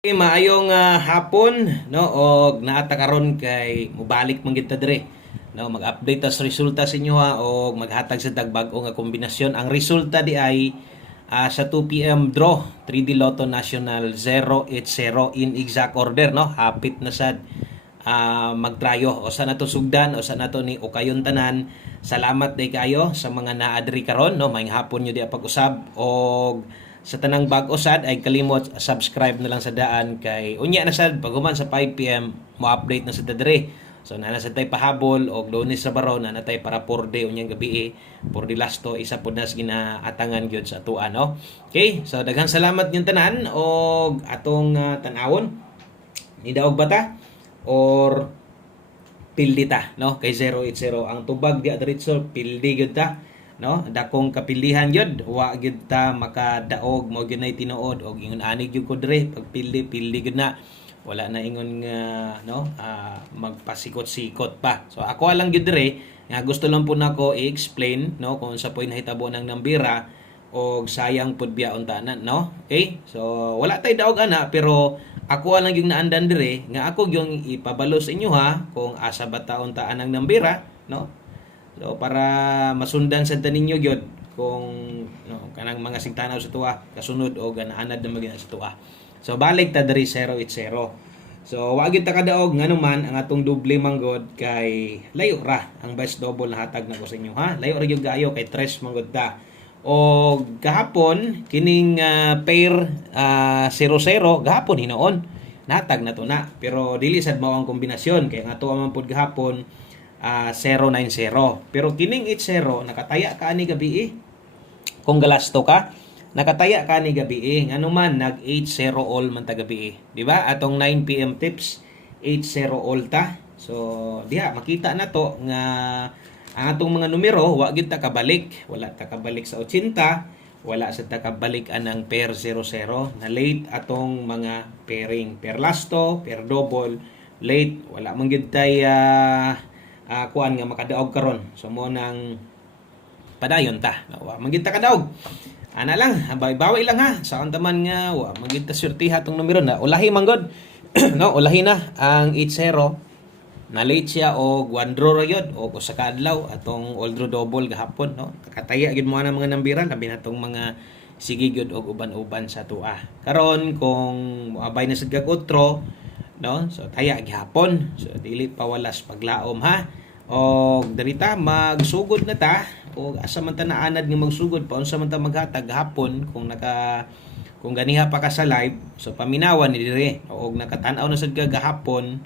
Maayong hapon no og naata karon kay mobalik man kita dire no mag-update ta sa resulta sa inyo ha og maghatag sa dagbag-o nga kombinasyon. Ang resulta di ay sa 2 PM draw 3D Lotto National 080 in exact order no. Hapit na sad magtrayo o sa nato sugdan o sa nato ni ukayon tanan. Salamat day kayo sa mga naadri karon no. Maayong hapon nyo di pag-usab og sa tanang bag-o sad ay kalimot subscribe na lang sa daan kay unya na sad paghuman sa 5 PM mo update na sa dere. So na sa tay pahabol og Lunes sa baro na natay para 4 day unyang gabi 4 day lasto isa pod nas ginaatangan gyud sa atuan no. Okay, so daghang salamat yung tanan og atong tan-awon ni daog bata or pildi ta no kay 080 ang tubag di diretso pildi gyud ta no dakong kapilihan gyud wa gyud ta makadaog mo gyud nay tinuod og ingon ani gyud ko dire pag pildi gyud na wala na ingon nga no magpasikot-sikot pa. So ako lang gyud dire nga gusto lang po nako i-explain no kung sa poy nahitabo ng nambira og sayang pud biyaon tanan no. Okay, so wala tay daog ana pero ako lang yung naandan dire nga ako yung ipabalo sa inyo ha kung asa ba taon taan ang nambira no. So para masundan sa taninyo gyud kung no, kanang mga singtanaw sa tuwa kasunod o ganaanad na magina sa tuwa. So balik ta diri 080. So wa gyud ta kadaog nganuman ang atong doble manggod kay layo ra ang best double na hatag nako sa inyo ha. Layo ra gyud gayo kay tres manggod ta. O gahapon kining pair 0-0 gahapon hinoon natag na to na pero dili sad mao ang kombinasyon kay nga tuwa man pud gahapon 090. Pero kining 80 nakataya ka ani gabi kung galasto ka nakataya ka ni gabi nganuman nag 80 all man ta gabi di ba atong 9 PM tips 80 all ta. So diha makita na to nga ang atong mga numero wa gyud ta kabalik wala ta kabalik sa 80 wala sa ta kabalik anang pair 00 na late atong mga pairing pair lasto pair double late wala man gyud tay kuan nga makadaog karon so mo nang padayon ta wa magid ta kadaog ana lang bawi lang ha sa taman nga wa magid ta swertiha tong numero na ulahi man god no ulahi na ang 80 na late siya og one draw ra gyud og usa ka adlaw atong all draw double gahapon no kataya gyud mo na mga nambira labi na tong mga sige gyud og uban-uban sa tua karon kung moabay na sad kag otro no so taya gihapon so dili pa walas paglaom ha og darita magsugod na ta og asa man ta naanad nga magsugod pa unsa man ta maghatag hapon kung ganiha pa ka sa live so paminawan ni dire og nakatan-aw na sad ka gahapon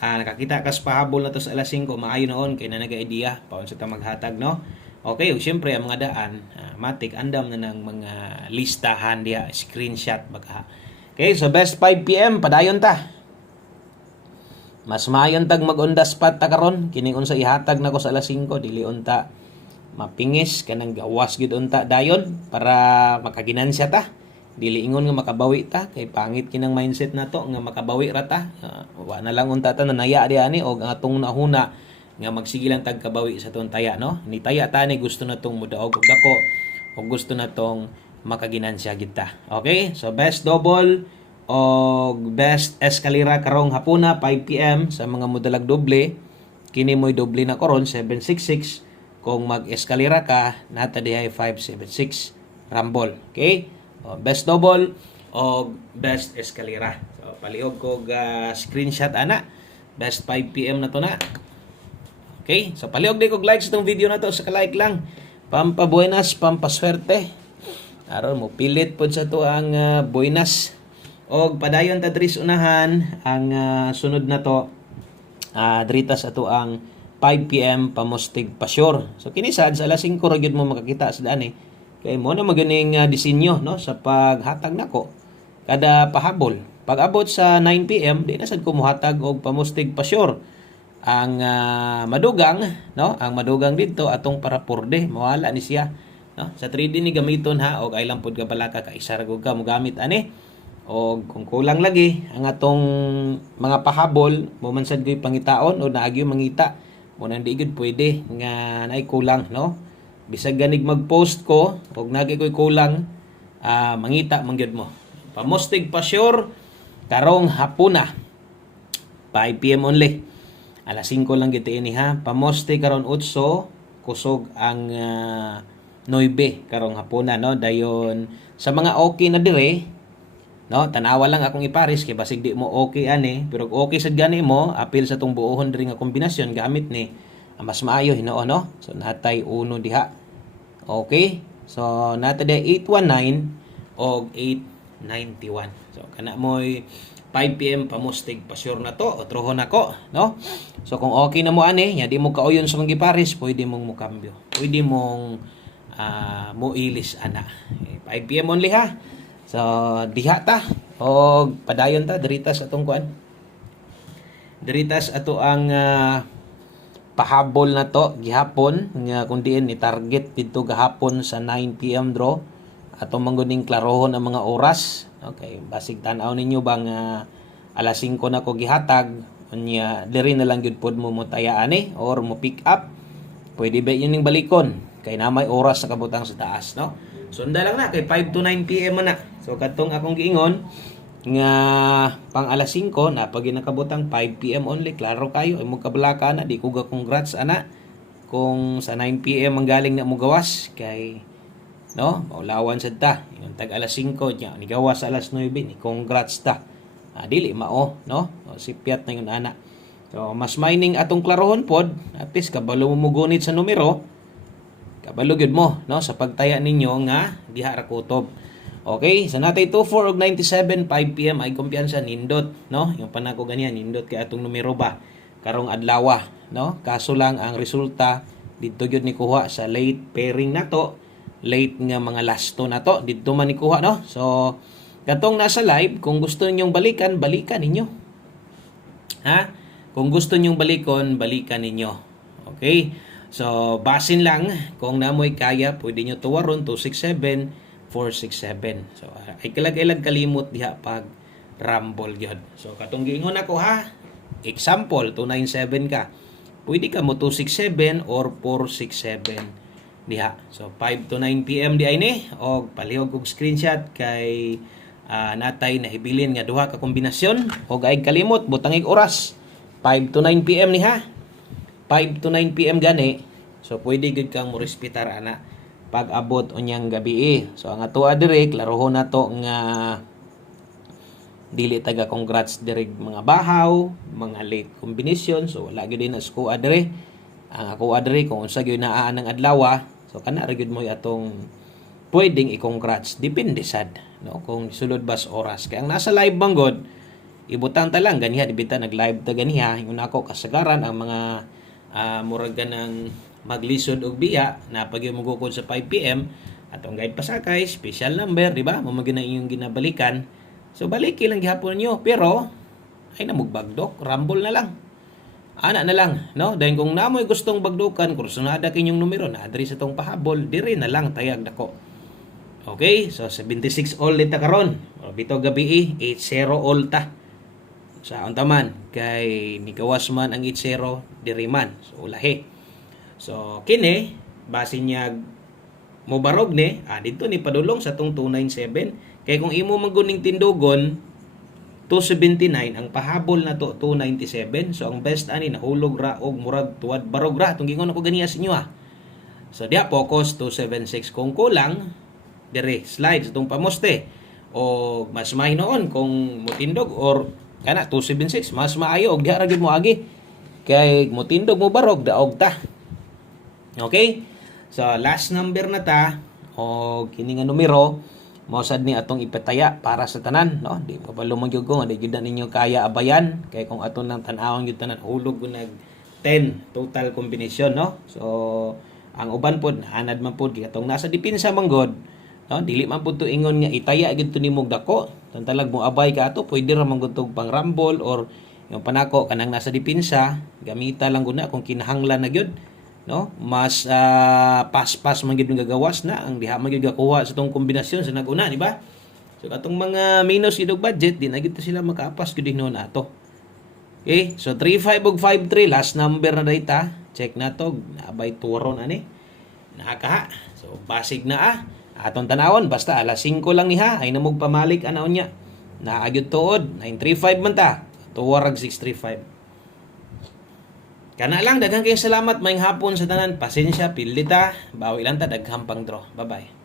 nakakita ka sa pahabol na to sa alas 5 maayo noon kay na naga-idea pa unsa ta maghatag no. Okay, ug syempre ang mga daan matik andam na ng mga listahan dia screenshot baka. Okay, so best 5 PM padayon ta. Mas maayon tag mag-on the spot ta karon kining unsa ihatag nako sa alas 5 dili unta mapingis kanang gawas gid unta dayon para makaginansya ta dili ingon nga makabawi ta kay pangit kinang mindset nato nga makabawi ra ta wa na lang unta ta nanaya di ani og atong nahuna nga magsige lang tag kabawi sa ton taya no ni taya ta ni gusto natong mudaog og dako og gusto natong makaginansya gid ta. Okay, so best double o best escalera karong hapuna 5 PM sa mga modalag doble kini mo'y doble na karon 766 kung mag-escalera ka nata dihay 576 rumble. Okay, best double o best escalera so palihog ko screenshot ana best 5 PM na to na. Okay, so palihog di kog like sa itong video na to sa ka-like lang pampabuenas pampaswerte aron mo pilit pod sa to ang buenas. Og padayon ta diri unahan ang sunod na to drita sa to ang 5 PM pamustig pasyur. So kini sad sa alas 5 ra gyud mo makakita sa daan kay mo na maganing disenyo no sa paghatag nako kada pahabol. Pag abot sa 9 PM di na sad ko mohatag og pamustig pasyur. Ang madugang no ang madugang didto atong para purde mawala ni siya no sa 3D ni gamiton ha og ay lang pud ka balaka ka isa ra gud ka mo gamit ani. O kung kulang lagi ang atong mga pahabol mo man sad gyud pangitaon o naagyo mangita mo nang di gyud pwede nga naay kulang no bisag ganig mag-post ko og nagi koy kulang mangita man gyud mo pamustig pa sure karong hapuna 5 PM only. Alas 5 lang gid ini ha. Pamoste karon 8, kusog ang 9 karong hapuna no. Dayon sa mga okay na dire no, tanawa lang akong iparis kay basig di mo okay ani, pero okay sad gani mo apil sa tong buohon diri nga kombinasyon gamit ni mas maayo Hinoo no. So natay uno diha. Okay? So nata day 819 og 891. So kana mo'y 5 PM pamustig pa sure na to o trohon nako no. So kung okay na mo ani, nya di mo kauyon sa mga giparis, pwede mong mo kambyo. Pwede mong mo ilis ana. 5 PM only ha. So diha ta og padayon ta diritas atong kuan. Diritas ato ang pahabol na to gihapon nga kun diin ni target didto gahapon sa 9 PM draw atong mangguning klarohon ang mga oras. Okay, basig tan-aw ninyo bang alas 5 na ko gihatag unya diri na lang gyud pod mo motayaan or mo pick up. Pwede ba yun ning balikon kay na may oras sa kabutang sa taas no. Sunda lang na kay 5 to 9 PM man na. So katong akong giingon nga pang alas 5 na pag nakabutang 5 PM only, klaro kayo ay mo kabalaka na di ko ga congrats ana kung sa 9 PM ang galing na mo gawas kay no maulawan sad ta yung tag alas 5 nya ni gawas alas 9 ni congrats ta. Dili mao no. Sipiat na yun ana. So mas mining atong klarohon pod at least kabalo mo gunit sa numero. Kabalo gyud mo no sa pagtaya ninyo nga diha ra kutob. Okay, sa natay 24 og 97 5 PM ay kumpiyansa nindot no. Yung panako ganyan nindot kay atong numero ba karong adlaw no. Kaso lang ang resulta didto gyud ni kuha sa late pairing nato, late nga mga lasto nato didto man ni kuha no. So katong nasa live kung gusto ninyong balikan ninyo. Ha? Kung gusto ninyong balikan ninyo. Okay? So, basin lang, kung namoy kaya, pwede nyo tuwaron 267-467. So, ay kalag-ilag kalimot diha pag rumble yun. So, katong giingon ako ha, example, 297 ka. Pwede ka mo 267 or 467 diha. So, 5 to 9 PM di ay ni, o palihog og screenshot kay natay na hibilin nga duha ka kombinasyon, o ay kalimot, butangig oras, 5 to 9 PM ni ha. 5 to 9 PM gani. So pwede gud kang mo respetar ana pag abot unyang gabi. So ang ato dire klarohon nato nga dili taga congrats dire mga bahaw, mga late combination. So wala gyud din as ko dire. Ang ako dire kung unsa gyud naa ng adlaw, so kana ra gyud mo atong pwedeng i-congrats depende sad no kung sulod bas oras. Kay ang nasa live banggod ibutang ta lang ganiha dibita nag-live ta ganiha ingon ako kasagaran ang mga murag ganang maglisod og biya na pag magukod sa 5 PM atong guide pasakay special number di ba mo magina inyong ginabalikan. So baliki lang gihapon niyo pero ay namugbagdok rumble na lang ana na lang no. Dahil kung namoy gustong bagdukan kursunada kinyong numero na adri sa tong pahabol diri na lang tayag dako. Okay, so 76 all ta karon bito gabi 80 all ta sa untaman kay ni gawas man ang 80 diri man so ulahi. So kini base niya mo barog ni dito ni padulong sa tong 297 kay kung imo mangguning tindugon 279 ang pahabol na to 297. So ang best ani nahulog ra og murag tuwad barog ra tong gingon ako ganiya sa inyo So diha focus 276 kung kulang dire slide sa tong pamoste o mas mahinoon kung mutindog or kana 276 mas maayo og diha ra gyud mo agi kay motindog mo barog daog ta. Okay, so last number na ta o kini nga numero mao sad ni atong ipataya para sa tanan no. Di pa balumang gyud ko di gyud ninyo kaya abayan kay kung aton lang tan-awon gyud tanan hulog ko nag 10 total combination no. So ang uban pod anad man pod katong nasa depensa manggod no, dili man pud to ingon nga itaya gid to nimog dako. Tantalag mo abay ka ato, pwede ra man gud pang rumble or yung panako kanang nasa depensa, gamita lang gud na kung kinahanglan na gyud, no? Mas pas-pas man gyud gagawas na ang diha man gyud gakuha sa tong kombinasyon sa nag-una, di ba? So katong mga minus idog budget, di na gyud sila makaapas gyud noon ato. Okay, so 35 ug 53 last number na data. Check na to, naabay turon ani. Nakaka. So basig na atong tanawon basta alas 5 lang ni ha ay namog pamalik anaon niya Naagyod tuod 935 man ta. Tuwarag 635. Kana lang, daghang kayong salamat, maayong hapon sa tanan. Pasensya, pilita, bawi lang ta, daghang pang draw. Bye-bye.